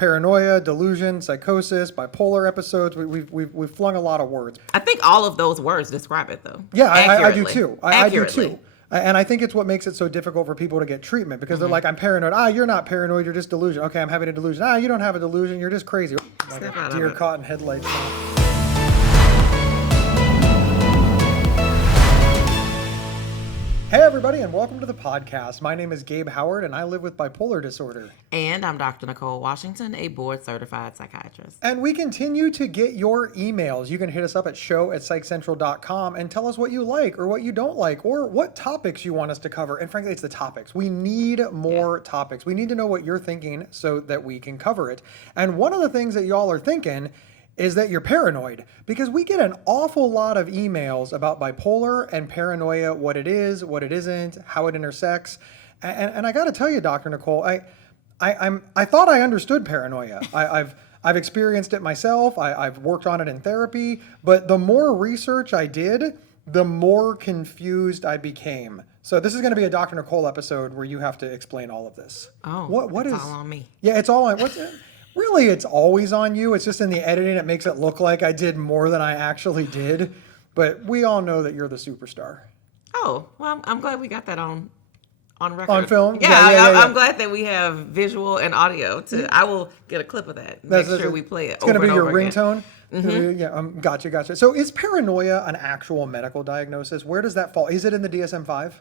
Paranoia, delusion, psychosis, bipolar episodes. We've flung a lot of words. I think all of those words describe it, though. Yeah, I do too. I do Accurately. too. And I think it's what makes it so difficult for people to get treatment because they're like, I'm paranoid. You're not paranoid. You're just delusion. Okay, I'm having a delusion. You don't have a delusion. You're just crazy. Like a deer caught in headlights. Hey, everybody, and welcome to the podcast. My name is Gabe Howard, and I live with bipolar disorder. And I'm Dr. Nicole Washington, a board-certified psychiatrist. And we continue to get your emails. You can hit us up at show@psychcentral.com and tell us what you like or what you don't like or what topics you want us to cover. And frankly, it's the topics. We need more topics. We need to know what you're thinking so that we can cover it. And one of the things that y'all are thinking is that you're paranoid, because we get an awful lot of emails about bipolar and paranoia, what it is, what it isn't, how it intersects. And I got to tell you, Dr. Nicole, I thought I understood paranoia. I've experienced it myself. I've worked on it in therapy, but the more research I did, the more confused I became. So this is going to be a Dr. Nicole episode where you have to explain all of this. Oh, what is all on me? Yeah, it's all on. What's it? Really, it's always on you. It's just in the editing, it makes it look like I did more than I actually did. But we all know that you're the superstar. Oh, well, I'm glad we got that on record. On film? Yeah, I'm glad that we have visual and audio. I will get a clip of that. Make sure we play it. It's going to be your again. ringtone? Mm-hmm. Yeah, gotcha. So is paranoia an actual medical diagnosis? Where does that fall? Is it in the DSM-5?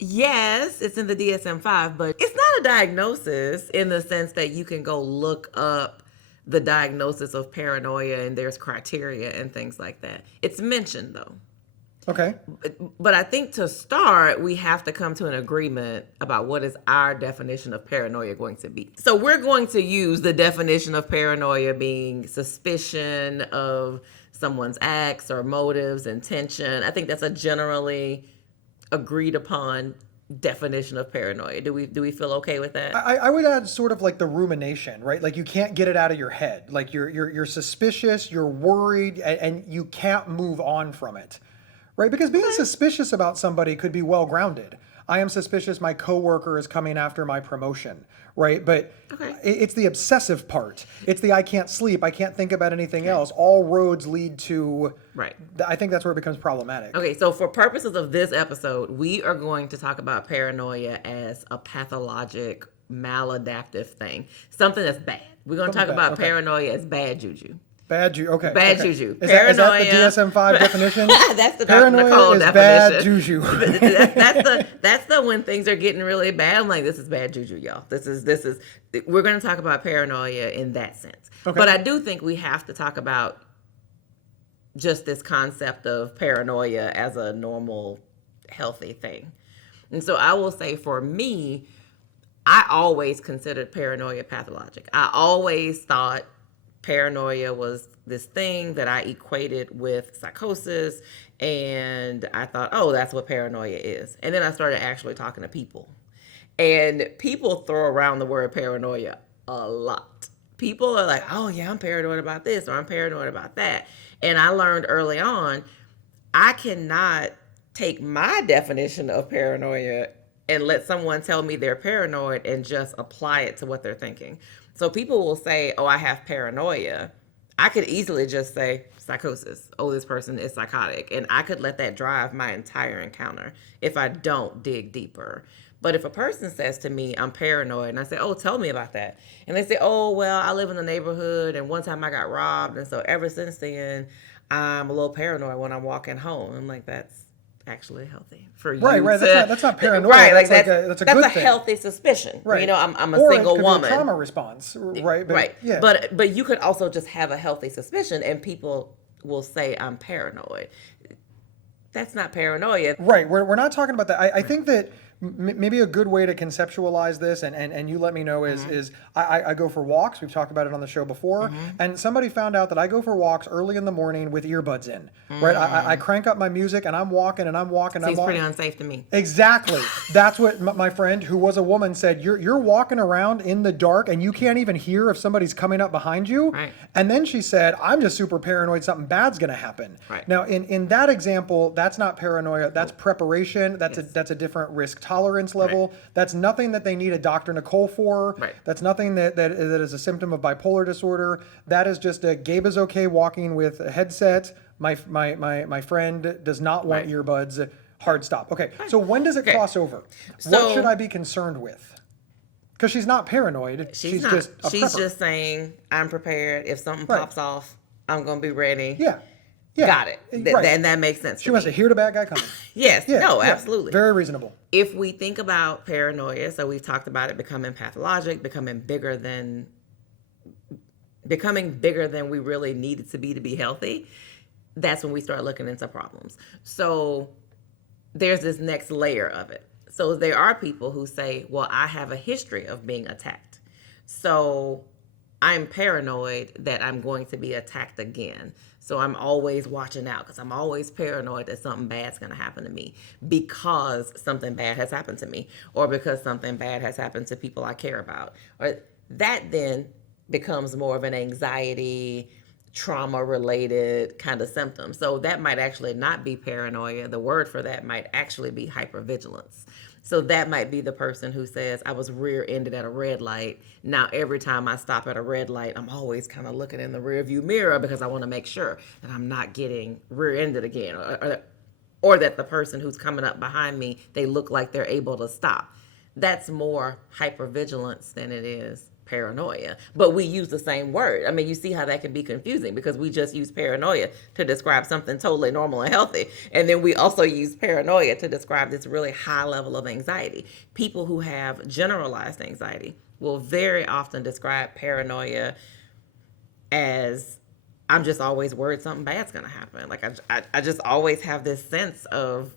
Yes, it's in the DSM-5, but it's not a diagnosis in the sense that you can go look up the diagnosis of paranoia and there's criteria and things like that. It's mentioned, though. Okay. But I think to start, we have to come to an agreement about what is our definition of paranoia going to be. So we're going to use the definition of paranoia being suspicion of someone's acts or motives, intention. I think that's a generally agreed upon definition of paranoia. Do we feel okay with that? I would add sort of like the rumination, right? Like you can't get it out of your head. Like you're suspicious, you're worried, and you can't move on from it, right? Because being suspicious about somebody could be well grounded. I am suspicious my coworker is coming after my promotion, right? But it's the obsessive part. It's the I can't sleep, I can't think about anything else. All roads lead to. Right. I think that's where it becomes problematic. Okay, so for purposes of this episode, we are going to talk about paranoia as a pathologic, maladaptive thing. Something that's bad. We're going to talk about paranoia as bad juju. Bad juju. Okay. Bad juju. Is that the DSM-5 definition? That's the Paranoia Nicole is definition. Bad juju. that's the when things are getting really bad. I'm like, this is bad juju, y'all. This is. We're going to talk about paranoia in that sense. Okay. But I do think we have to talk about just this concept of paranoia as a normal, healthy thing. And so I will say for me, I always considered paranoia pathologic. I always thought paranoia was this thing that I equated with psychosis, and I thought, oh, that's what paranoia is. And then I started actually talking to people. And people throw around the word paranoia a lot. People are like, oh, yeah, I'm paranoid about this, or I'm paranoid about that. And I learned early on, I cannot take my definition of paranoia and let someone tell me they're paranoid and just apply it to what they're thinking. So people will say, oh, I have paranoia. I could easily just say psychosis. Oh, this person is psychotic. And I could let that drive my entire encounter if I don't dig deeper. But if a person says to me, I'm paranoid, and I say, oh, tell me about that. And they say, oh, well, I live in the neighborhood, and one time I got robbed. And so ever since then, I'm a little paranoid when I'm walking home. I'm like, that's actually healthy for you. Right. That's not paranoia. Right. That's a good thing. That's a healthy suspicion. Right. You know, I'm a or single it could woman. Be a trauma response. Right. But, right. Yeah. But you could also just have a healthy suspicion, and people will say I'm paranoid. That's not paranoia. Right. We're not talking about that. I think that maybe a good way to conceptualize this, and you let me know, is I go for walks. We've talked about it on the show before. And somebody found out that I go for walks early in the morning with earbuds in. Right. I crank up my music and I'm walking. Seems pretty unsafe to me. Exactly. That's what my friend, who was a woman, said. You're walking around in the dark and you can't even hear if somebody's coming up behind you. Right. And then she said, I'm just super paranoid. Something bad's going to happen. Right. Now, in that example, that's not paranoia. That's preparation. That's a different risk tolerance. tolerance level. That's nothing that they need a Dr. Nicole for. Right. That's nothing that is a symptom of bipolar disorder. That is just a Gabe is okay walking with a headset. My friend does not want earbuds. Hard stop. Okay, so when does it cross over? What should I be concerned with? Because she's not paranoid. She's not. just a She's prepper. just saying, I'm prepared. If something pops off, I'm going to be ready. Yeah. Got it. And that makes sense. She wants to hear the bad guy coming. Yes. Absolutely. Very reasonable. If we think about paranoia, so we've talked about it becoming pathologic, becoming bigger than we really need it to be healthy, that's when we start looking into problems. So there's this next layer of it. So there are people who say, well, I have a history of being attacked. So I'm paranoid that I'm going to be attacked again. So I'm always watching out because I'm always paranoid that something bad's going to happen to me because something bad has happened to me or because something bad has happened to people I care about. Or that then becomes more of an anxiety, trauma-related kind of symptom. So that might actually not be paranoia. The word for that might actually be hypervigilance. So that might be the person who says, I was rear-ended at a red light. Now every time I stop at a red light, I'm always kind of looking in the rearview mirror because I want to make sure that I'm not getting rear-ended again. Or that the person who's coming up behind me, they look like they're able to stop. That's more hypervigilance than it is paranoia, but we use the same word. I mean, you see how that can be confusing because we just use paranoia to describe something totally normal and healthy. And then we also use paranoia to describe this really high level of anxiety. People who have generalized anxiety will very often describe paranoia as, I'm just always worried something bad's going to happen. Like I just always have this sense of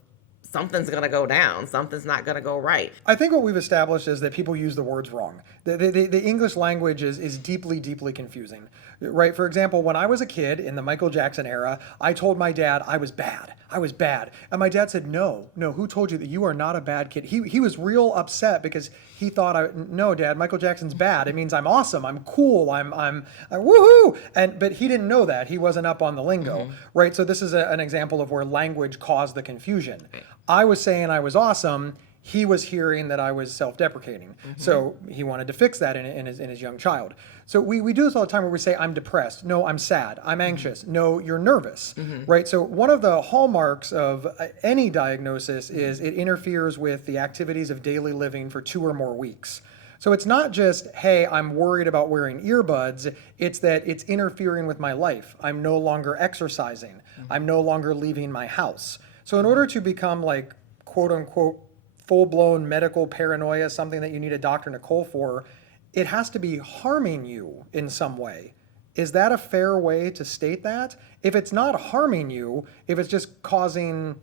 something's going to go down. Something's not going to go right. I think what we've established is that people use the words wrong. The English language is deeply, deeply confusing, right? For example, when I was a kid in the Michael Jackson era, I told my dad I was bad. I was bad. And my dad said, no, who told you that you are not a bad kid? He was real upset because he thought, no, Dad, Michael Jackson's bad. It means I'm awesome. I'm cool. I'm woohoo. But he didn't know that. He wasn't up on the lingo, right? So this is an example of where language caused the confusion. Right. I was saying I was awesome. He was hearing that I was self-deprecating. So he wanted to fix that in his young child. So we do this all the time where we say, I'm depressed. No, I'm sad. I'm anxious. No, you're nervous, right? So one of the hallmarks of any diagnosis is it interferes with the activities of daily living for 2 or more weeks. So it's not just, hey, I'm worried about wearing earbuds. It's that it's interfering with my life. I'm no longer exercising. I'm no longer leaving my house. So in order to become like, quote unquote, full-blown medical paranoia, something that you need a Dr. Nicole for, it has to be harming you in some way. Is that a fair way to state that? If it's not harming you, if it's just causing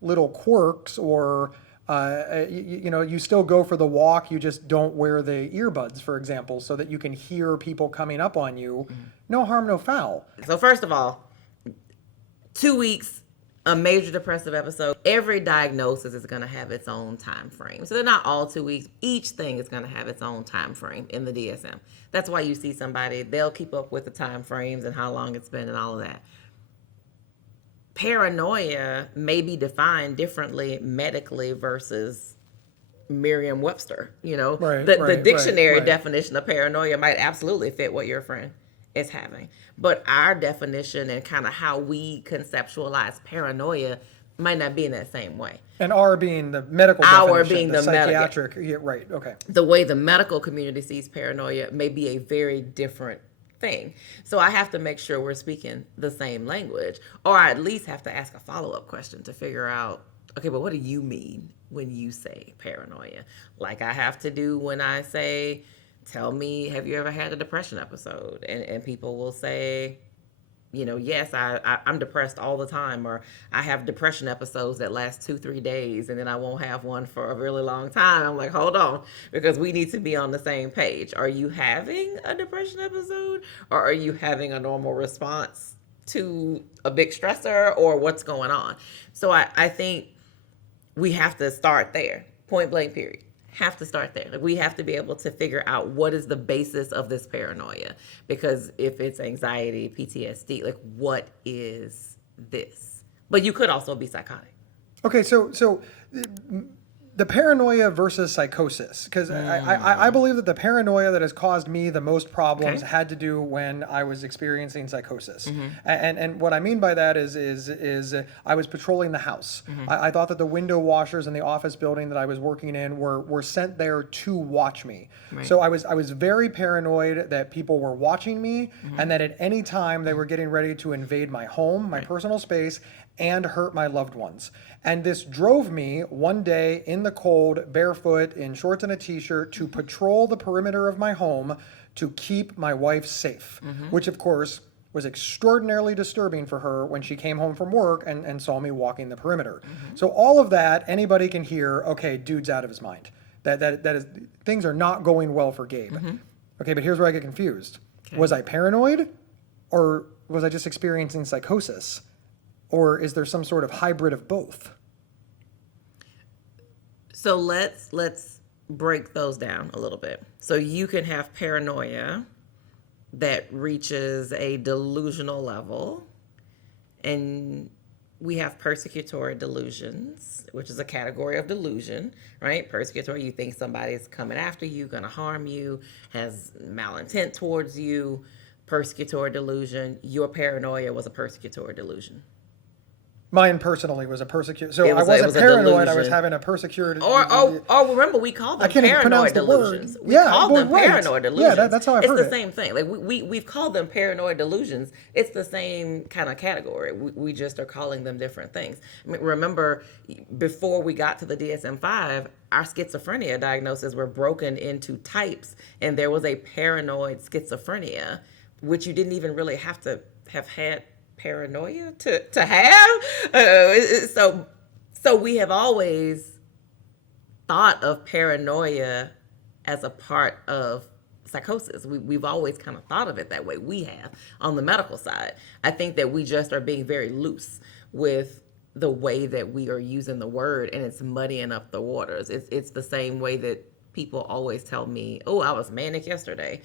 little quirks or, you still go for the walk, you just don't wear the earbuds, for example, so that you can hear people coming up on you, no harm, no foul. So first of all, 2 weeks, a major depressive episode, every diagnosis is going to have its own time frame. So they're not all 2 weeks. Each thing is going to have its own time frame in the DSM. That's why you see somebody, they'll keep up with the time frames and how long it's been and all of that. Paranoia may be defined differently medically versus Merriam-Webster. The dictionary definition of paranoia might absolutely fit what your friend is having. But our definition and kind of how we conceptualize paranoia might not be in that same way. And R being the medical Our definition, being the the psychiatric. Yeah, right, okay. The way the medical community sees paranoia may be a very different thing. So I have to make sure we're speaking the same language, or I at least have to ask a follow-up question to figure out, okay, but what do you mean when you say paranoia? Like I have to do when I say, tell me, have you ever had a depression episode? And people will say, yes, I'm depressed all the time, or I have depression episodes that last 2-3 days, and then I won't have one for a really long time. I'm like, hold on, because we need to be on the same page. Are you having a depression episode, or are you having a normal response to a big stressor, or what's going on? So I think we have to start there, point blank, period. Have to start there. Like we have to be able to figure out what is the basis of this paranoia. Because if it's anxiety, PTSD, like what is this? But you could also be psychotic. Okay, so the paranoia versus psychosis, because I believe that the paranoia that has caused me the most problems had to do when I was experiencing psychosis. And what I mean by that is I was patrolling the house. I thought that the window washers in the office building that I was working in were sent there to watch me. Right. So I was very paranoid that people were watching me and that at any time they were getting ready to invade my home, my personal space, and hurt my loved ones. And this drove me one day in the cold, barefoot, in shorts and a t-shirt, to patrol the perimeter of my home to keep my wife safe, which of course was extraordinarily disturbing for her when she came home from work and saw me walking the perimeter. So all of that, anybody can hear, okay, dude's out of his mind. That is, things are not going well for Gabe. Okay, but here's where I get confused. Was I paranoid, or was I just experiencing psychosis? Or is there some sort of hybrid of both? So let's break those down a little bit. So you can have paranoia that reaches a delusional level, and we have persecutory delusions, which is a category of delusion, right? Persecutory, you think somebody's coming after you, going to harm you, has malintent towards you. Persecutory delusion, your paranoia was a persecutory delusion. Mine personally was a persecutor. So I wasn't paranoid. I was having a persecutor. Or remember, we call them paranoid delusions. We call them paranoid delusions. Yeah, that's how I've heard it. It's the same thing. Like we've called them paranoid delusions. It's the same kind of category. We just are calling them different things. I mean, remember, before we got to the DSM-5, our schizophrenia diagnoses were broken into types, and there was a paranoid schizophrenia, which you didn't even really have to have had paranoia to have. So we have always thought of paranoia as a part of psychosis. We've always kind of thought of it that way. We have on the medical side. I think that we just are being very loose with the way that we are using the word, and it's muddying up the waters. It's the same way that people always tell me, oh, I was manic yesterday,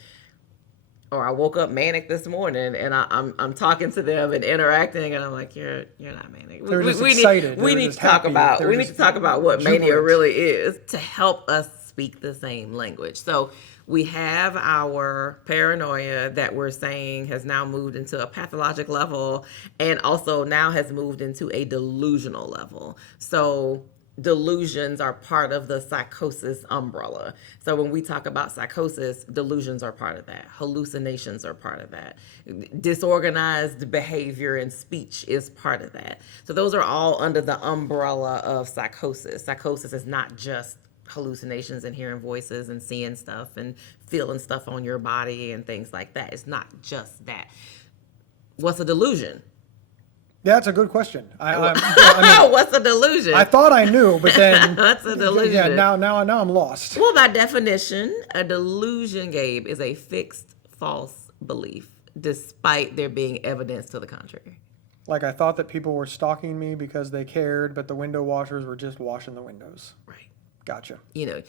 or I woke up manic this morning, and I'm talking to them and interacting, and I'm like, you're not manic. They're just excited. We need to talk about what mania really is to help us speak the same language. So we have our paranoia that we're saying has now moved into a pathologic level, and also now has moved into a delusional level. So delusions are part of the psychosis umbrella. So when we talk about psychosis, delusions are part of that. Hallucinations are part of that. Disorganized behavior and speech is part of that. So those are all under the umbrella of psychosis. Psychosis is not just hallucinations and hearing voices and seeing stuff and feeling stuff on your body and things like that. It's not just that. What's a delusion? Yeah, that's a good question. What's a delusion? I thought I knew, but then what's a delusion? Yeah, now I'm lost. Well, by definition, a delusion, Gabe, is a fixed false belief, despite there being evidence to the contrary. Like I thought that people were stalking me because they cared, but the window washers were just washing the windows. Right. Gotcha. But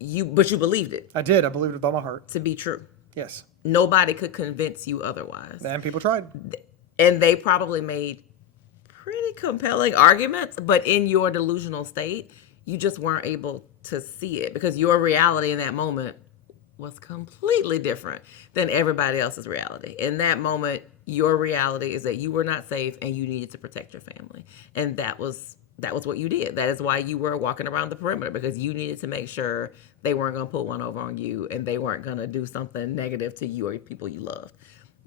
you believed it. I did. I believed it with all my heart. To be true. Yes. Nobody could convince you otherwise. And people tried. And they probably made pretty compelling arguments, but in your delusional state, you just weren't able to see it because your reality in that moment was completely different than everybody else's reality. In that moment, your reality is that you were not safe and you needed to protect your family. And that was what you did. That is why you were walking around the perimeter, because you needed to make sure they weren't going to put one over on you and they weren't going to do something negative to you or people you loved.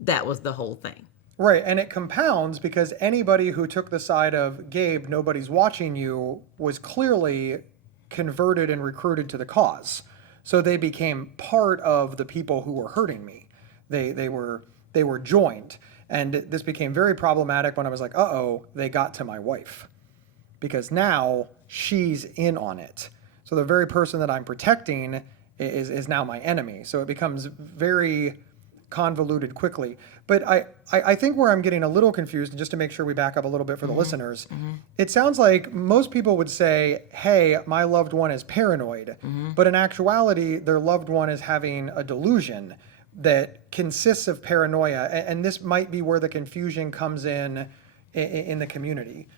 That was the whole thing. Right, and it compounds because anybody who took the side of, Gabe, nobody's watching you, was clearly converted and recruited to the cause. So they became part of the people who were hurting me. They were joined. And this became very problematic when I was like, uh-oh, they got to my wife. Because now she's in on it. So the very person that I'm protecting is now my enemy. So it becomes very convoluted quickly. But I think where I'm getting a little confused, and just to make sure we back up a little bit for the listeners, it sounds like most people would say, hey, my loved one is paranoid. But in actuality, their loved one is having a delusion that consists of paranoia. And this might be where the confusion comes in the community.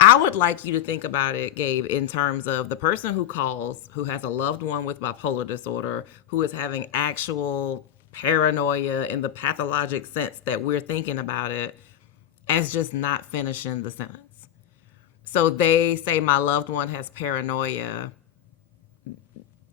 I would like you to think about it, Gabe, in terms of the person who calls, who has a loved one with bipolar disorder, who is having actual paranoia in the pathologic sense that we're thinking about it, as just not finishing the sentence. So they say, my loved one has paranoia.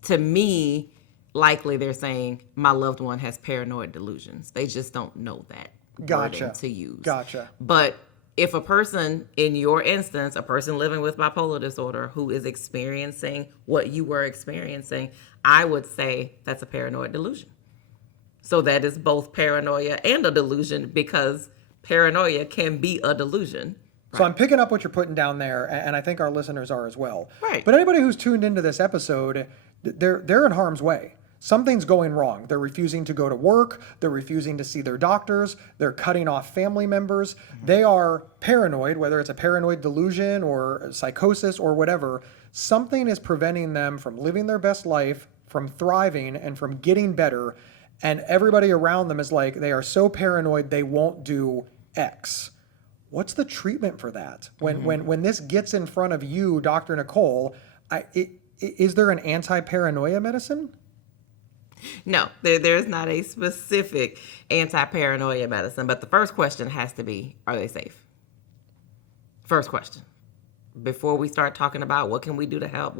To me, likely they're saying, my loved one has paranoid delusions. They just don't know that wording to use. Gotcha. But if a person, in your instance, a person living with bipolar disorder who is experiencing what you were experiencing, I would say that's a paranoid delusion. So that is both paranoia and a delusion, because paranoia can be a delusion. So I'm picking up what you're putting down there, and I think our listeners are as well. Right. But anybody who's tuned into this episode, they're in harm's way. Something's going wrong. They're refusing to go to work. They're refusing to see their doctors. They're cutting off family members. They are paranoid, whether it's a paranoid delusion or psychosis or whatever. Something is preventing them from living their best life, from thriving, and from getting better. And everybody around them is like, they are so paranoid they won't do X. What's the treatment for that? When this gets in front of you, Dr. Nicole, is there an anti-paranoia medicine? No, there's not a specific anti-paranoia medicine, but the first question has to be, are they safe? First question. Before we start talking about what can we do to help,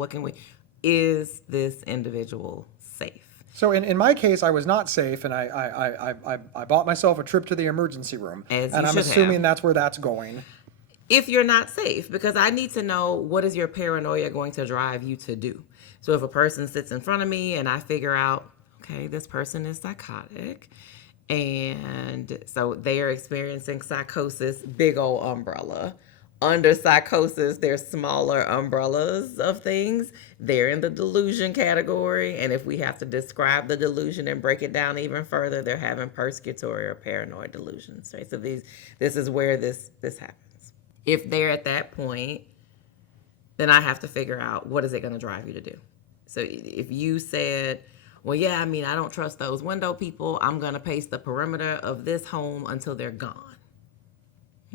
is this individual safe? So in my case, I was not safe, and I bought myself a trip to the emergency room. And I'm assuming that's where that's going. If you're not safe, because I need to know, what is your paranoia going to drive you to do? So if a person sits in front of me and I figure out, okay, this person is psychotic, and so they are experiencing psychosis, big old umbrella. Under psychosis, there's smaller umbrellas of things. They're in the delusion category, and if we have to describe the delusion and break it down even further, they're having persecutory or paranoid delusions, right? So this is where this happens. If they're at that point, then I have to figure out, what is it going to drive you to do? So if you said, well, yeah, I mean, I don't trust those window people, I'm going to pace the perimeter of this home until they're gone.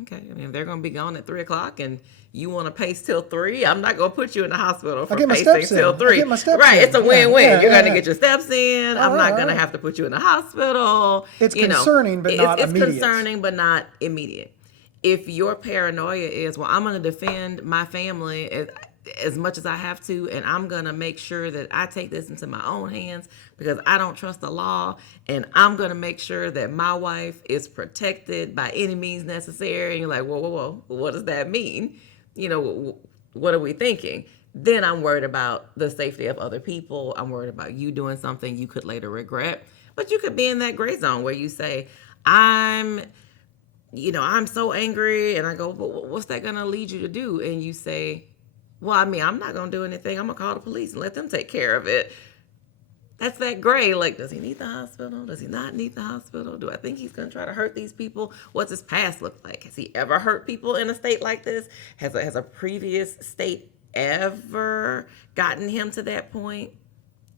Okay, I mean, if they're going to be gone at 3 o'clock and you want to pace till 3, I'm not going to put you in the hospital for pacing till 3. Right, it's a win-win. You're going to get your steps in. I'm not going to have to put you in the hospital. It's concerning, but not immediate. It's concerning, but not immediate. If your paranoia is, well, I'm going to defend my family as much as I have to, and I'm going to make sure that I take this into my own hands because I don't trust the law, and I'm going to make sure that my wife is protected by any means necessary. And you're like, whoa, what does that mean? You know, what are we thinking? Then I'm worried about the safety of other people. I'm worried about you doing something you could later regret. But you could be in that gray zone where you say, I'm so angry, and I go, but what's that going to lead you to do? And you say, well, I mean, I'm not going to do anything. I'm going to call the police and let them take care of it. That's that gray. Like, does he need the hospital? Does he not need the hospital? Do I think he's going to try to hurt these people? What's his past look like? Has he ever hurt people in a state like this? Has a previous state ever gotten him to that point?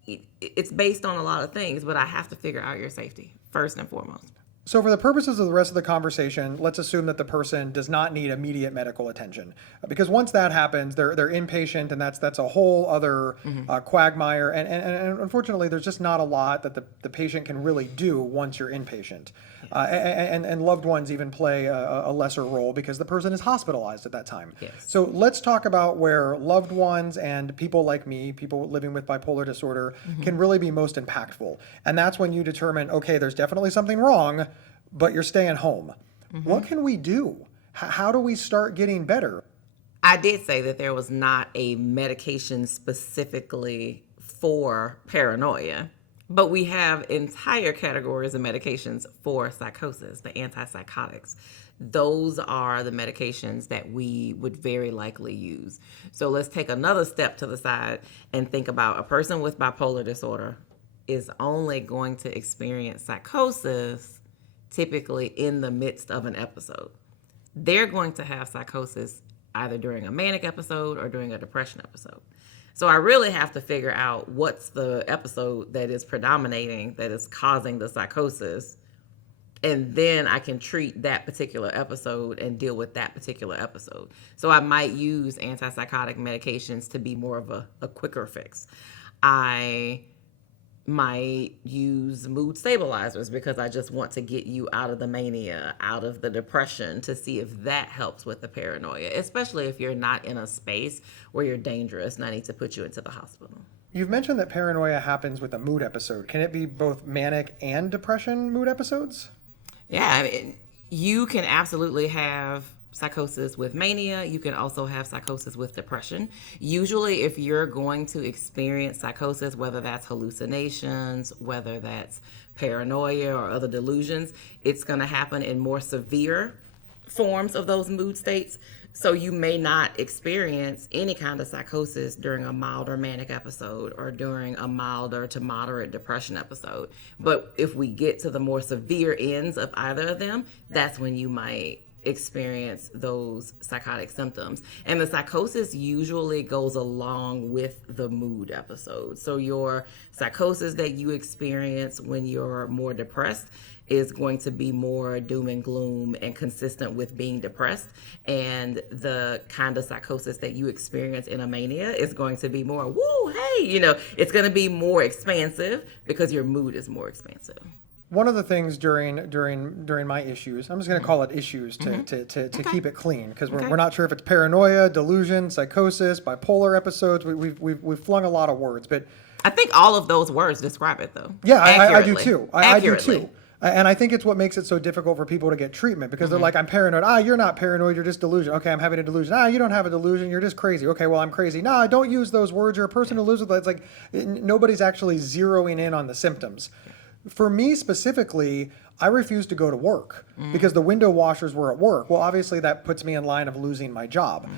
It's based on a lot of things, but I have to figure out your safety first and foremost. So for the purposes of the rest of the conversation, let's assume that the person does not need immediate medical attention. Because once that happens, they're inpatient, and that's a whole other quagmire. And unfortunately, there's just not a lot that the patient can really do once you're inpatient. Yes. And loved ones even play a lesser role because the person is hospitalized at that time. Yes. So let's talk about where loved ones and people like me, people living with bipolar disorder, can really be most impactful. And that's when you determine, okay, there's definitely something wrong, but you're staying home. What can we do? How do we start getting better? I did say that there was not a medication specifically for paranoia, but we have entire categories of medications for psychosis, the antipsychotics. Those are the medications that we would very likely use. So let's take another step to the side and think about a person with bipolar disorder is only going to experience psychosis typically in the midst of an episode. They're going to have psychosis either during a manic episode or during a depression episode. So I really have to figure out what's the episode that is predominating, that is causing the psychosis, and then I can treat that particular episode and deal with that particular episode. So I might use antipsychotic medications to be more of a quicker fix. I might use mood stabilizers because I just want to get you out of the mania, out of the depression, to see if that helps with the paranoia, especially if you're not in a space where you're dangerous and I need to put you into the hospital. You've mentioned that paranoia happens with a mood episode. Can it be both manic and depression mood episodes? Yeah, I mean, you can absolutely have psychosis with mania. You can also have psychosis with depression. Usually, if you're going to experience psychosis, whether that's hallucinations, whether that's paranoia or other delusions, it's going to happen in more severe forms of those mood states. So you may not experience any kind of psychosis during a milder manic episode or during a milder to moderate depression episode. But if we get to the more severe ends of either of them, that's when you might experience those psychotic symptoms. And the psychosis usually goes along with the mood episode. So your psychosis that you experience when you're more depressed is going to be more doom and gloom and consistent with being depressed. And the kind of psychosis that you experience in a mania is going to be more, woo, hey, it's going to be more expansive because your mood is more expansive. One of the things during my issues, I'm just going to call it issues to keep it clean, because we're not sure if it's paranoia, delusion, psychosis, bipolar episodes. We've flung a lot of words, but I think all of those words describe it, though. Yeah, I do too. I do Accurately. too. And I think it's what makes it so difficult for people to get treatment, because they're like, I'm paranoid. You're not paranoid. You're just delusional. Okay, I'm having a delusion. You don't have a delusion. You're just crazy. Okay, well, I'm crazy. Don't use those words. You're a person who lives with it. It's like nobody's actually zeroing in on the symptoms. For me specifically, I refused to go to work because the window washers were at work. Well, obviously that puts me in line of losing my job.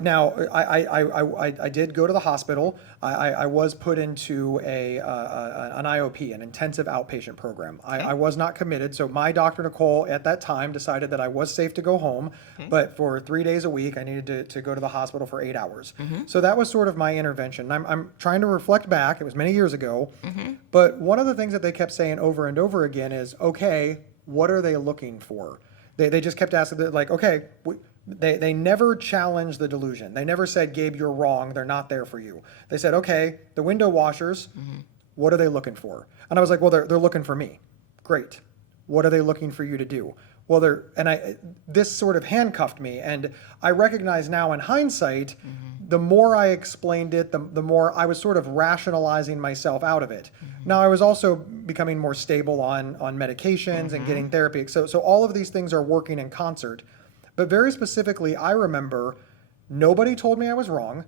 Now, I did go to the hospital. I was put into an IOP, an intensive outpatient program. I was not committed. So my doctor, Nicole, at that time decided that I was safe to go home. But for 3 days a week, I needed to go to the hospital for 8 hours. So that was sort of my intervention. I'm trying to reflect back. It was many years ago. But one of the things that they kept saying over and over again is, okay, what are they looking for? They just kept asking, like, okay, they never challenged the delusion. They never said, Gabe, you're wrong. They're not there for you. They said, okay, the window washers, what are they looking for? And I was like, well, they're looking for me. Great. What are they looking for you to do? Well, this sort of handcuffed me. And I recognize now in hindsight, the more I explained it, the more I was sort of rationalizing myself out of it. Now, I was also becoming more stable on medications and getting therapy. So all of these things are working in concert. But very specifically, I remember nobody told me I was wrong.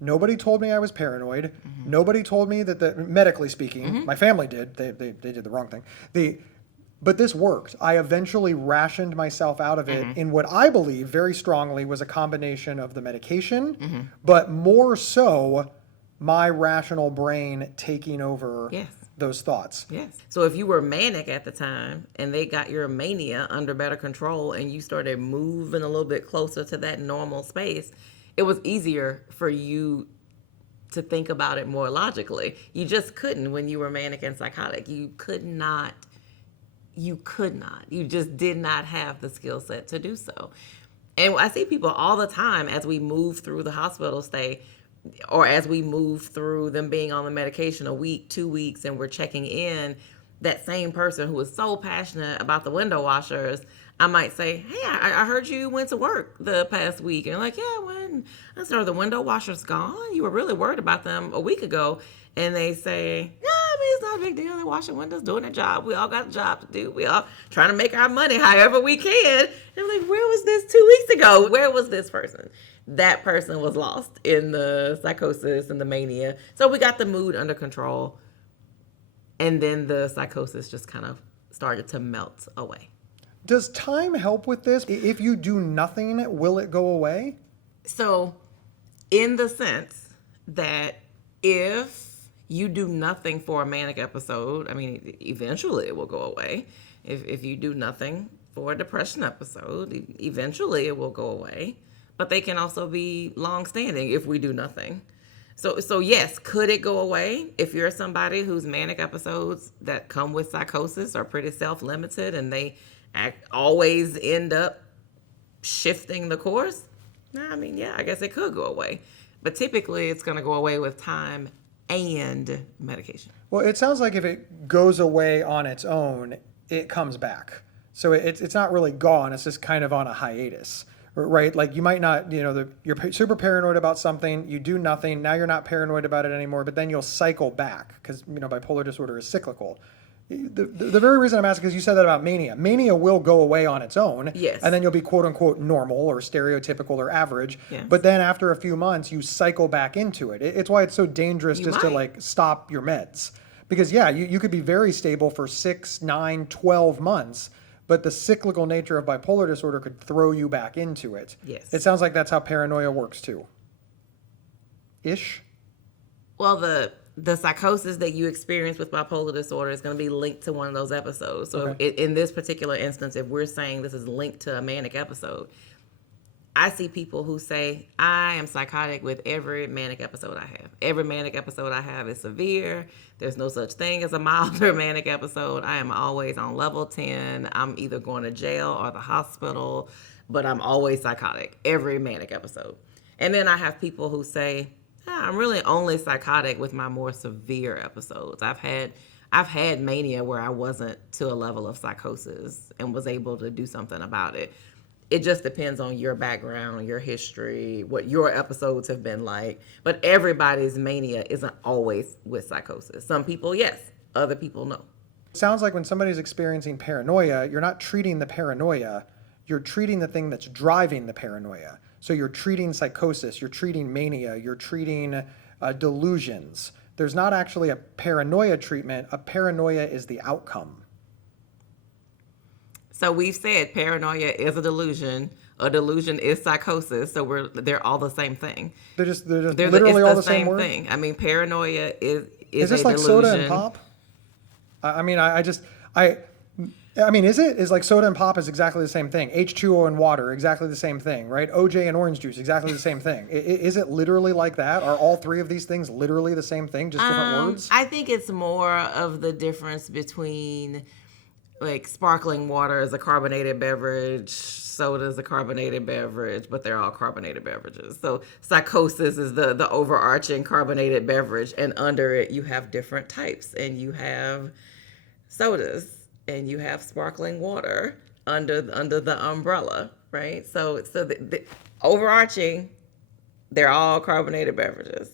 Nobody told me I was paranoid. Nobody told me that, medically speaking, my family did. They did the wrong thing. But this worked. I eventually rationed myself out of it in what I believe very strongly was a combination of the medication, but more so my rational brain taking over those thoughts. Yes. So if you were manic at the time and they got your mania under better control and you started moving a little bit closer to that normal space, it was easier for you to think about it more logically. You just couldn't when you were manic and psychotic. You could not. You just did not have the skill set to do so. And I see people all the time as we move through the hospital stay, or as we move through them being on the medication a week, 2 weeks, and we're checking in, that same person who is so passionate about the window washers, I might say, hey, I heard you went to work the past week. And like, yeah, when I said, are the window washers gone? You were really worried about them a week ago. And they say, yeah, it's not a big deal. They're washing windows, doing their job. We all got a job to do. We all trying to make our money however we can. And I'm like, where was this 2 weeks ago? Where was this person? That person was lost in the psychosis and the mania. So we got the mood under control. And then the psychosis just kind of started to melt away. Does time help with this? If you do nothing, will it go away? So in the sense that if you do nothing for a manic episode, I mean, eventually it will go away. If you do nothing for a depression episode, eventually it will go away. But they can also be long-standing if we do nothing. So yes, could it go away if you're somebody whose manic episodes that come with psychosis are pretty self-limited and they always end up shifting the course? I mean, yeah, I guess it could go away. But typically it's going to go away with time and medication. Well, it sounds like if it goes away on its own, it comes back. So it's not really gone. It's just kind of on a hiatus, right? Like you might not, you're super paranoid about something. You do nothing. Now you're not paranoid about it anymore, but then you'll cycle back because, bipolar disorder is cyclical. The very reason I'm asking is you said that about mania. Mania will go away on its own. Yes. And then you'll be quote unquote normal or stereotypical or average. Yes. But then after a few months, you cycle back into it. It's why it's so dangerous to like stop your meds. Because you could be very stable for 6, 9, 12 months, but the cyclical nature of bipolar disorder could throw you back into it. Yes. It sounds like that's how paranoia works too. Ish? Well, the psychosis that you experience with bipolar disorder is going to be linked to one of those episodes. So Okay. in this particular instance, if we're saying this is linked to a manic episode, I see people who say, I am psychotic with every manic episode I have. Every manic episode I have is severe. There's no such thing as a milder manic episode. I am always on level 10. I'm either going to jail or the hospital, but I'm always psychotic, every manic episode. And then I have people who say, I'm really only psychotic with my more severe episodes. I've had mania where I wasn't to a level of psychosis and was able to do something about it. It just depends on your background, your history, what your episodes have been like. But everybody's mania isn't always with psychosis. Some people, yes. Other people, no. It sounds like when somebody's experiencing paranoia, you're not treating the paranoia, you're treating the thing that's driving the paranoia. So you're treating psychosis, you're treating mania, you're treating delusions. There's not actually a paranoia treatment. A paranoia is the outcome. So we've said paranoia is a delusion is psychosis. So they're all the same thing. They're literally all the same word? thing. I mean, paranoia is this a like delusion. soda and pop? I mean, is it? Is like soda and pop is exactly the same thing. H2O and water, exactly the same thing, right? OJ and orange juice, exactly the same thing. Is it literally like that? Are all three of these things literally the same thing, just different words? I think it's more of the difference between like sparkling water is a carbonated beverage, soda is a carbonated beverage, but they're all carbonated beverages. So psychosis is the overarching carbonated beverage, and under it you have different types, and you have sodas and you have sparkling water under the umbrella, right? So the overarching, they're all carbonated beverages.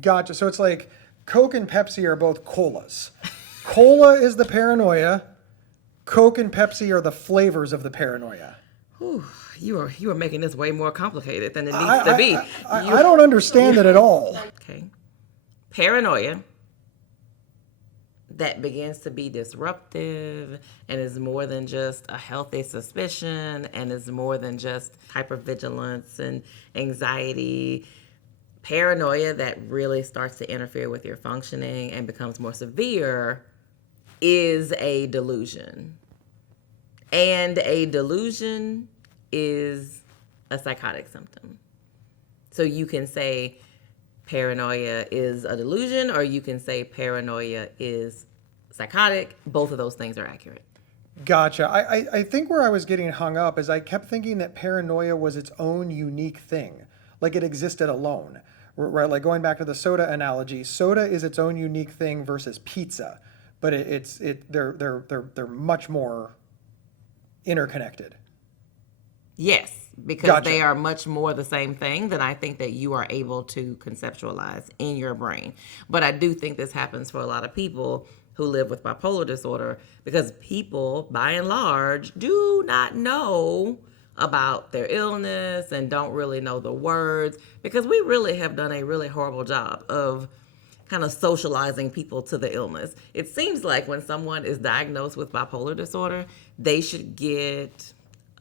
Gotcha. So it's like Coke and Pepsi are both colas. Cola is the paranoia. Coke and Pepsi are the flavors of the paranoia. Whew, you are making this way more complicated than it needs to be. I don't understand it at all. Okay. Paranoia that begins to be disruptive and is more than just a healthy suspicion and is more than just hypervigilance and anxiety. Paranoia that really starts to interfere with your functioning and becomes more severe is a delusion. And a delusion is a psychotic symptom. So you can say paranoia is a delusion, or you can say paranoia is psychotic. Both of those things are accurate. Gotcha. I think where I was getting hung up is I kept thinking that paranoia was its own unique thing, like it existed alone. Right? Like going back to the soda analogy, soda is its own unique thing versus pizza, but they're much more interconnected. Yes, because Gotcha. They are much more the same thing than I think that you are able to conceptualize in your brain. But I do think this happens for a lot of people who live with bipolar disorder, because people, by and large, do not know about their illness and don't really know the words, because we really have done a really horrible job of kind of socializing people to the illness. It seems like when someone is diagnosed with bipolar disorder, they should get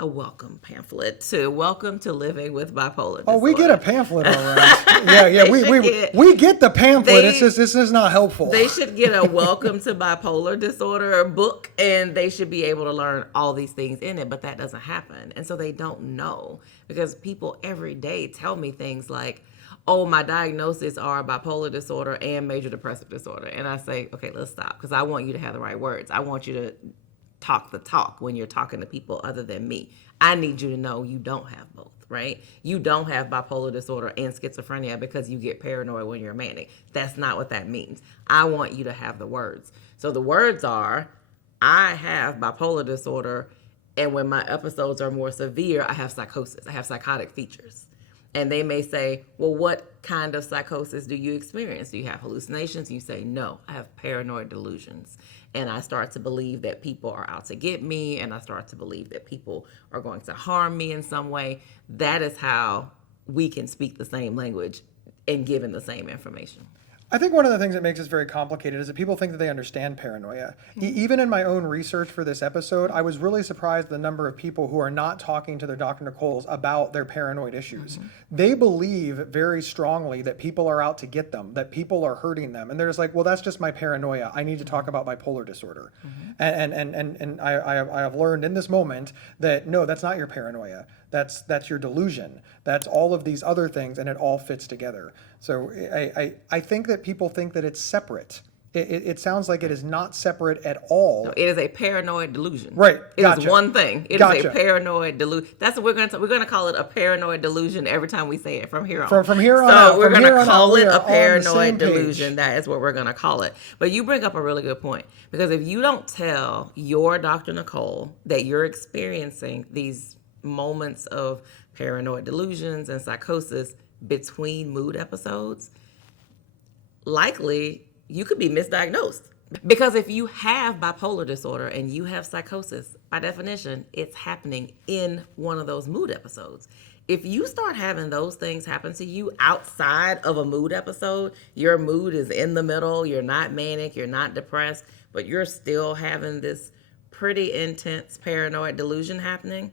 a welcome pamphlet to welcome to living with bipolar disorder. Oh, we get a pamphlet, all right. Yeah, we get the pamphlet. It's just this is not helpful. They should get a welcome to bipolar disorder book, and they should be able to learn all these things in it, but that doesn't happen. And so they don't know, because people every day tell me things like, oh, my diagnoses are bipolar disorder and major depressive disorder. And I say, okay, let's stop, because I want you to have the right words. I want you to talk the talk when you're talking to people other than me. I need you to know you don't have both, right? You don't have bipolar disorder and schizophrenia because you get paranoid when you're manic. That's not what that means. I want you to have the words. So the words are, I have bipolar disorder, and when my episodes are more severe, I have psychosis. I have psychotic features. And they may say, well, what kind of psychosis do you experience? Do you have hallucinations? You say, no, I have paranoid delusions. And I start to believe that people are out to get me, and I start to believe that people are going to harm me in some way. That is how we can speak the same language and given the same information. I think one of the things that makes this very complicated is that people think that they understand paranoia. Even in my own research for this episode, I was really surprised the number of people who are not talking to their Dr. Nicole's about their paranoid issues. They believe very strongly that people are out to get them, that people are hurting them. And they're just like, well, that's just my paranoia. I need to talk about bipolar disorder. And I have learned in this moment that no, that's not your paranoia. That's your delusion. That's all of these other things, and it all fits together. So I think that people think that it's separate. It sounds like it is not separate at all. No, it is a paranoid delusion. Right. It is one thing. It is a paranoid delusion. That's what we're going to call it, a paranoid delusion every time we say it from here on. From here on out. So we're going to call it a paranoid delusion. That is what we're going to call it. But you bring up a really good point, because if you don't tell your Dr. Nicole that you're experiencing these moments of paranoid delusions and psychosis between mood episodes, likely you could be misdiagnosed. Because if you have bipolar disorder and you have psychosis, by definition, it's happening in one of those mood episodes. If you start having those things happen to you outside of a mood episode, your mood is in the middle, you're not manic, you're not depressed, but you're still having this pretty intense paranoid delusion happening,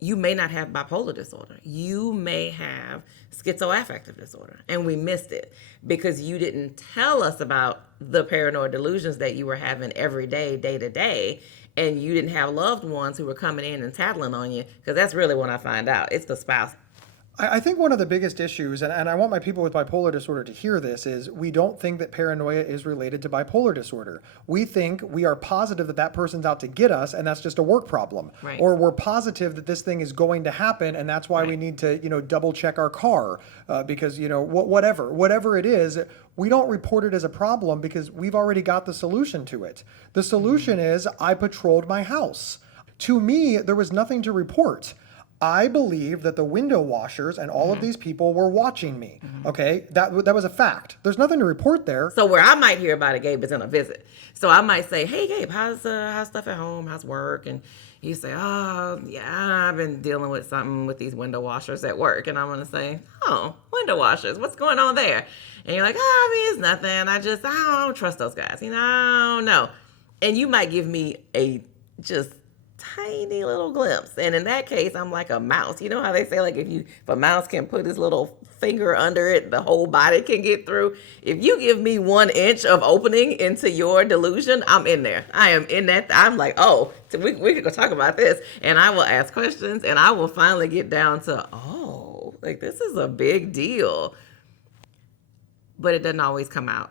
you may not have bipolar disorder. You may have schizoaffective disorder. And we missed it because you didn't tell us about the paranoid delusions that you were having every day, day to day. And you didn't have loved ones who were coming in and tattling on you, because that's really when I find out. It's the spouse. I think one of the biggest issues, and I want my people with bipolar disorder to hear this, is we don't think that paranoia is related to bipolar disorder. We think, we are positive that that person's out to get us, and that's just a work problem. Right. Or we're positive that this thing is going to happen, and that's why we need to, double check our car because, whatever it is, we don't report it as a problem because we've already got the solution to it. The solution is I patrolled my house. To me, there was nothing to report. I believe that the window washers and all of these people were watching me. Okay, that was a fact. There's nothing to report there. So where I might hear about it, Gabe, is in a visit. So I might say, "Hey, Gabe, how's stuff at home? How's work?" And you say, "Oh, yeah, I've been dealing with something with these window washers at work." And I'm gonna say, "Oh, window washers, what's going on there?" And you're like, "Oh, I mean, it's nothing. I don't trust those guys. I don't know." And you might give me a just tiny little glimpse, and in that case I'm like a mouse. You know how they say, like, if a mouse can put his little finger under it, the whole body can get through. If you give me 1 inch of opening into your delusion, I'm in there. I am in that. I'm like, oh, we could go talk about this, and I will ask questions, and I will finally get down to, oh, like, this is a big deal. But it doesn't always come out.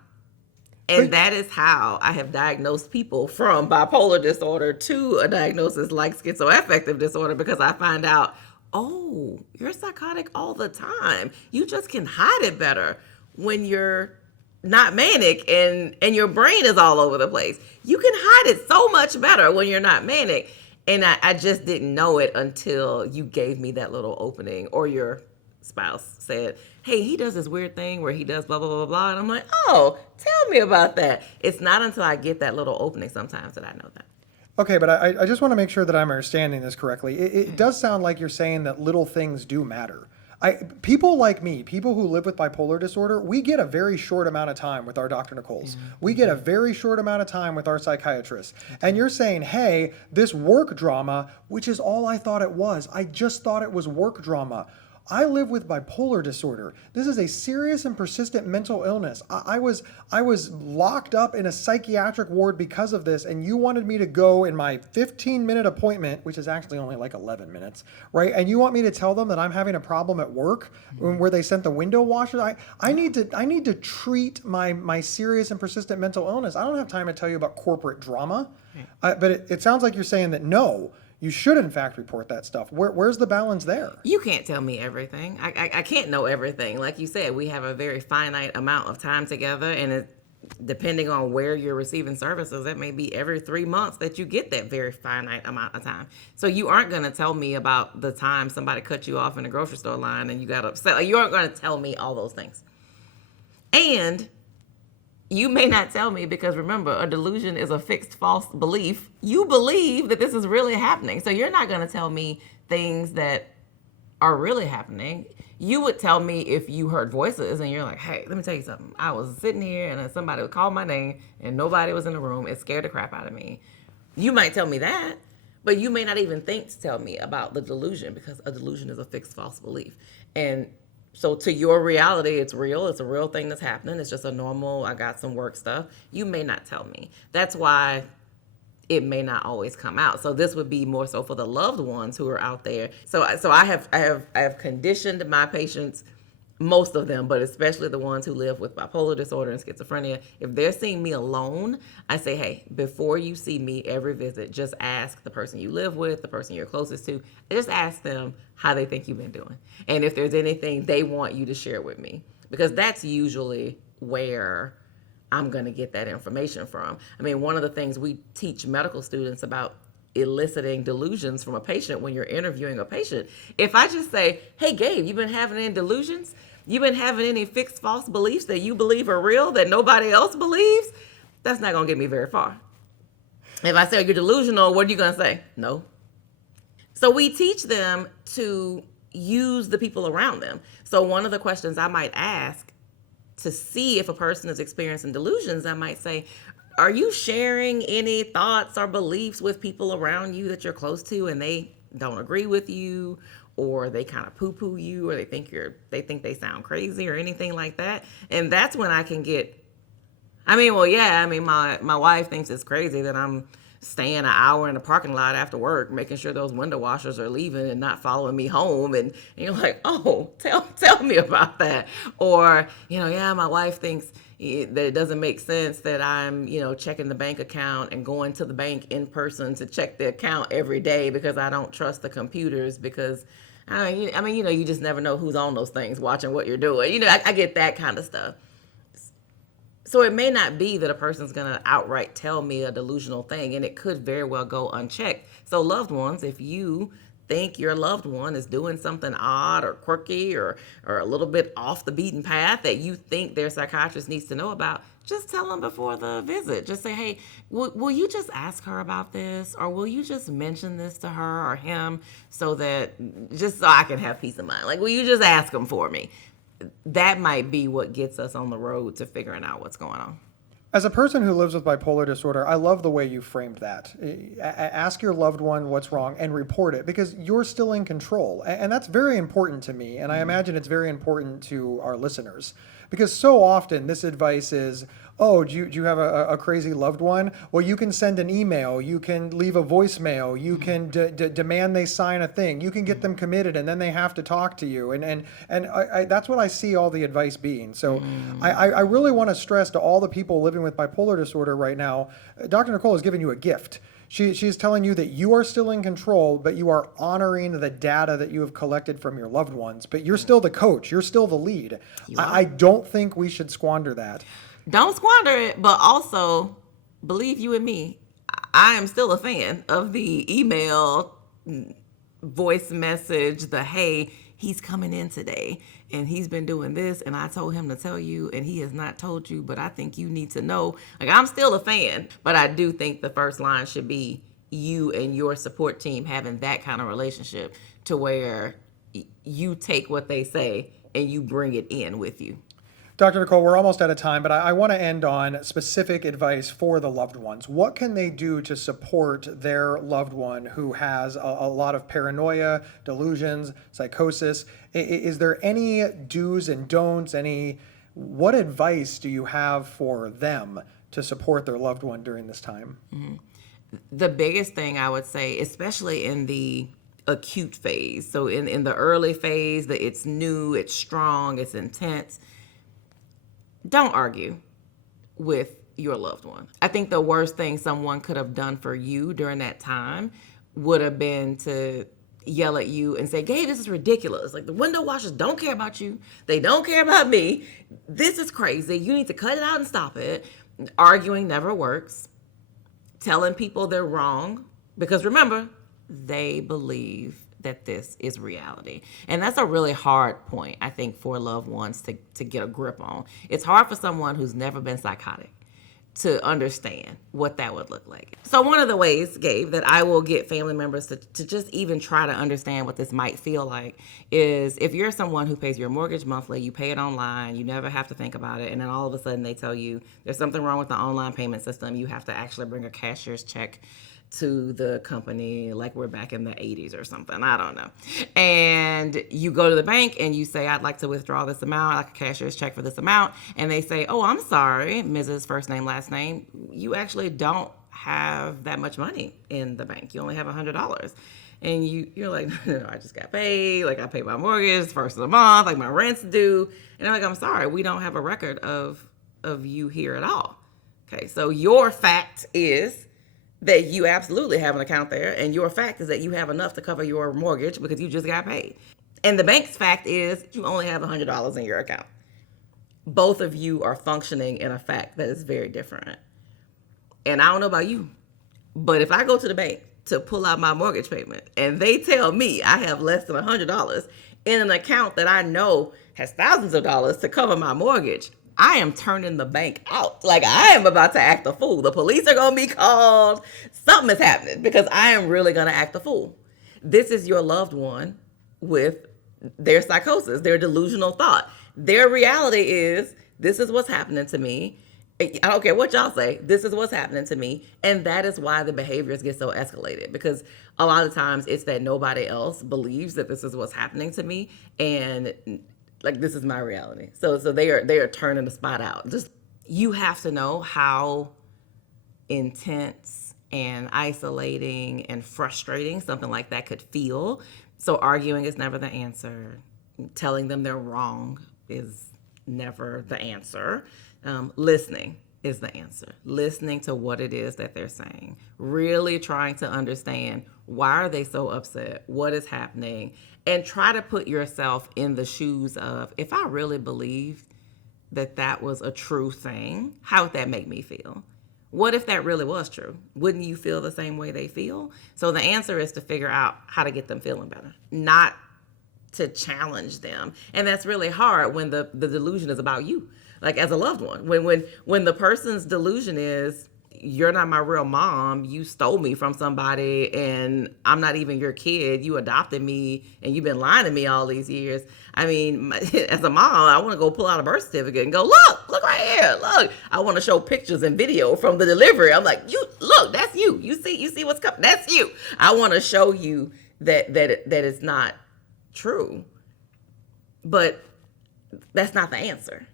And that is how I have diagnosed people from bipolar disorder to a diagnosis like schizoaffective disorder, because I find out, oh, you're psychotic all the time. You just can hide it better when you're not manic and your brain is all over the place. You can hide it so much better when you're not manic. And I just didn't know it until you gave me that little opening, or your spouse said, "Hey, he does this weird thing where he does blah, blah, blah, blah." And I'm like, oh, tell me about that. It's not until I get that little opening sometimes that I know that. Okay, but I just want to make sure that I'm understanding this correctly. It does sound like you're saying that little things do matter. People like me, people who live with bipolar disorder, we get a very short amount of time with our Dr. Nicole's. We get a very short amount of time with our psychiatrist. And you're saying, hey, this work drama, which is all I thought it was. I just thought it was work drama. I live with bipolar disorder. This is a serious and persistent mental illness. I was locked up in a psychiatric ward because of this, and you wanted me to go in my 15-minute appointment, which is actually only like 11 minutes, right? And you want me to tell them that I'm having a problem at work where they sent the window washers. I need to treat my serious and persistent mental illness. I don't have time to tell you about corporate drama. But it sounds like you're saying that no, you should in fact report that stuff. Where's the balance there? You can't tell me everything. I can't know everything. Like you said, we have a very finite amount of time together, and depending on where you're receiving services, that may be every 3 months that you get that very finite amount of time. So you aren't going to tell me about the time somebody cut you off in a grocery store line and you got upset. Like, you aren't going to tell me all those things. And you may not tell me because, remember, a delusion is a fixed false belief. You believe that this is really happening. So you're not going to tell me things that are really happening. You would tell me if you heard voices and you're like, hey, let me tell you something. I was sitting here and somebody would call my name and nobody was in the room. It scared the crap out of me. You might tell me that, but you may not even think to tell me about the delusion, because a delusion is a fixed false belief. And so to your reality, it's real. It's a real thing that's happening. It's just a normal, I got some work stuff. You may not tell me. That's why it may not always come out. So this would be more so for the loved ones who are out there. So I have conditioned my patients, most of them, but especially the ones who live with bipolar disorder and schizophrenia. If they're seeing me alone, I say, hey, before you see me every visit, just ask the person you live with, the person you're closest to, just ask them how they think you've been doing. And if there's anything they want you to share with me, because that's usually where I'm going to get that information from. I mean, one of the things we teach medical students about eliciting delusions from a patient when you're interviewing a patient. If I just say, hey, Gabe, you been having any delusions? You been having any fixed false beliefs that you believe are real that nobody else believes? That's not going to get me very far. If I say you're delusional, what are you going to say? No. So we teach them to use the people around them. So one of the questions I might ask to see if a person is experiencing delusions, I might say, are you sharing any thoughts or beliefs with people around you that you're close to and they don't agree with you, or they kind of poo-poo you, or they think they sound crazy or anything like that? And that's when I can get, my wife thinks it's crazy that I'm staying an hour in the parking lot after work, making sure those window washers are leaving and not following me home. And you're like, oh, tell me about that. Or, my wife thinks that it doesn't make sense that I'm, checking the bank account and going to the bank in person to check the account every day because I don't trust the computers, because you just never know who's on those things watching what you're doing. I get that kind of stuff. So it may not be that a person's going to outright tell me a delusional thing, and it could very well go unchecked. So loved ones, if you think your loved one is doing something odd or quirky or a little bit off the beaten path that you think their psychiatrist needs to know about, just tell them before the visit. Just say, hey, will you just ask her about this? Or will you just mention this to her or him so I can have peace of mind? Like, will you just ask them for me? That might be what gets us on the road to figuring out what's going on. As a person who lives with bipolar disorder, I love the way you framed that. Ask your loved one what's wrong and report it, because you're still in control. And that's very important to me. And I imagine it's very important to our listeners, because so often this advice is, oh, do you have a crazy loved one? Well, you can send an email, you can leave a voicemail, you can demand they sign a thing, you can get them committed, and then they have to talk to you. And I that's what I see all the advice being. So I really want to stress to all the people living with bipolar disorder right now, Dr. Nicole has given you a gift. She's telling you that you are still in control, but you are honoring the data that you have collected from your loved ones. But you're still the coach. You're still the lead. I don't think we should squander that. Don't squander it, but also, believe you and me, I am still a fan of the email, voice message, hey, he's coming in today and he's been doing this and I told him to tell you and he has not told you, but I think you need to know. Like, I'm still a fan, but I do think the first line should be you and your support team having that kind of relationship to where you take what they say and you bring it in with you. Dr. Nicole, we're almost out of time, but I want to end on specific advice for the loved ones. What can they do to support their loved one who has a lot of paranoia, delusions, psychosis? Is there any do's and don'ts? What advice do you have for them to support their loved one during this time? Mm-hmm. The biggest thing I would say, especially in the acute phase, so in the early phase, that it's new, it's strong, it's intense, don't argue with your loved one. I think the worst thing someone could have done for you during that time would have been to yell at you and say, Gabe, this is ridiculous. Like, the window washers don't care about you. They don't care about me. This is crazy. You need to cut it out and stop it. Arguing never works. Telling people they're wrong, because remember, they believe that this is reality. And that's a really hard point, I think, for loved ones to get a grip on. It's hard for someone who's never been psychotic to understand what that would look like. So one of the ways, Gabe, that I will get family members to just even try to understand what this might feel like is if you're someone who pays your mortgage monthly, you pay it online, you never have to think about it, and then all of a sudden they tell you there's something wrong with the online payment system, you have to actually bring a cashier's check to the company like we're back in the 80s or something. I don't know. And you go to the bank and you say, I'd like to withdraw this amount, like a cashier's check for this amount. And they say, oh, I'm sorry, Mrs. First name, last name. You actually don't have that much money in the bank. You only have $100. And you're like, no, I just got paid. Like, I paid my mortgage first of the month, like my rent's due. And I'm like, I'm sorry, we don't have a record of you here at all. Okay, so your fact is that you absolutely have an account there, and your fact is that you have enough to cover your mortgage because you just got paid. And the bank's fact is you only have $100 in your account. Both of you are functioning in a fact that is very different. And I don't know about you, but if I go to the bank to pull out my mortgage payment and they tell me I have less than $100 in an account that I know has thousands of dollars to cover my mortgage, I am turning the bank out. Like, I am about to act a fool. The police are going to be called. Something is happening because I am really going to act a fool. This is your loved one with their psychosis, their delusional thought. Their reality is, this is what's happening to me. I don't care what y'all say. This is what's happening to me. And that is why the behaviors get so escalated, because a lot of times it's that nobody else believes that this is what's happening to me. And like, this is my reality. So they are turning the spot out. Just, you have to know how intense and isolating and frustrating something like that could feel. So arguing is never the answer. Telling them they're wrong is never the answer. Listening is the answer. Listening to what it is that they're saying. Really trying to understand, why are they so upset? What is happening? And try to put yourself in the shoes of, if I really believed that was a true thing, how would that make me feel? What if that really was true? Wouldn't you feel the same way they feel? So the answer is to figure out how to get them feeling better, not to challenge them. And that's really hard when the delusion is about you, like as a loved one. When the person's delusion is, you're not my real mom, you stole me from somebody, and I'm not even your kid, you adopted me, and you've been lying to me all these years. I mean, as a mom, I want to go pull out a birth certificate and go, look right here, look. I want to show pictures and video from the delivery. I'm like, look, that's you. You see what's coming. That's you. I want to show you that it's not true. But that's not the answer.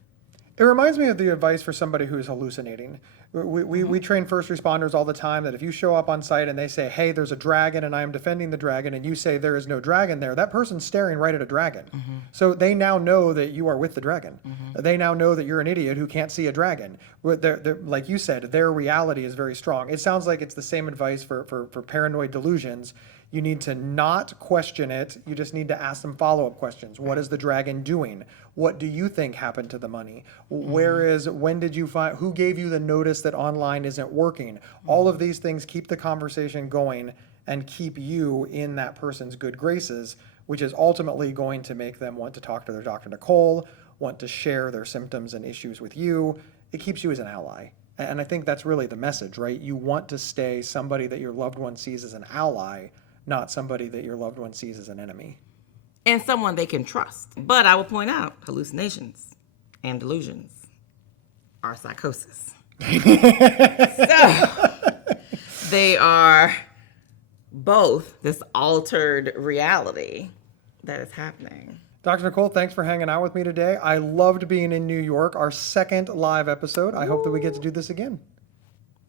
It reminds me of the advice for somebody who's hallucinating. We train first responders all the time that if you show up on site and they say, hey, there's a dragon and I am defending the dragon, and you say there is no dragon there, that person's staring right at a dragon. Mm-hmm. So they now know that you are with the dragon. Mm-hmm. They now know that you're an idiot who can't see a dragon. They're, like you said, their reality is very strong. It sounds like it's the same advice for paranoid delusions. You need to not question it. You just need to ask them follow-up questions. What is the dragon doing? What do you think happened to the money? When did you find, who gave you the notice that online isn't working? All of these things keep the conversation going and keep you in that person's good graces, which is ultimately going to make them want to talk to their Dr. Nicole, want to share their symptoms and issues with you. It keeps you as an ally. And I think that's really the message, right? You want to stay somebody that your loved one sees as an ally, not somebody that your loved one sees as an enemy. And someone they can trust. But I will point out, hallucinations and delusions are psychosis. So they are both this altered reality that is happening. Dr. Nicole, thanks for hanging out with me today. I loved being in New York, our second live episode. I hope that we get to do this again.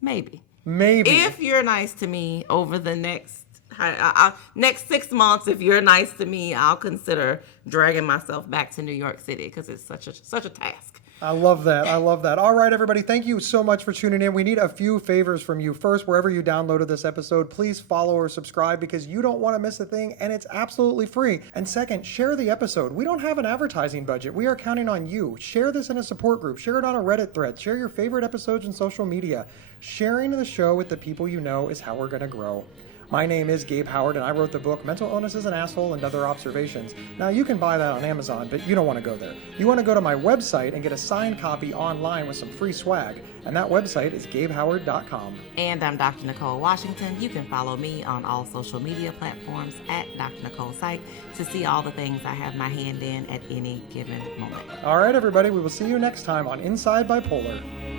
Maybe. Maybe. If you're nice to me over the next 6 months, if you're nice to me, I'll consider dragging myself back to New York City because it's such a task. I love that. I love that. All right, everybody. Thank you so much for tuning in. We need a few favors from you. First, wherever you downloaded this episode, please follow or subscribe because you don't want to miss a thing and it's absolutely free. And second, share the episode. We don't have an advertising budget. We are counting on you. Share this in a support group. Share it on a Reddit thread. Share your favorite episodes in social media. Sharing the show with the people you know is how we're going to grow. My name is Gabe Howard, and I wrote the book Mental Illness is an Asshole and Other Observations. Now, you can buy that on Amazon, but you don't want to go there. You want to go to my website and get a signed copy online with some free swag, and that website is gabehoward.com. And I'm Dr. Nicole Washington. You can follow me on all social media platforms at Dr. Nicole Psych to see all the things I have my hand in at any given moment. All right, everybody, we will see you next time on Inside Bipolar.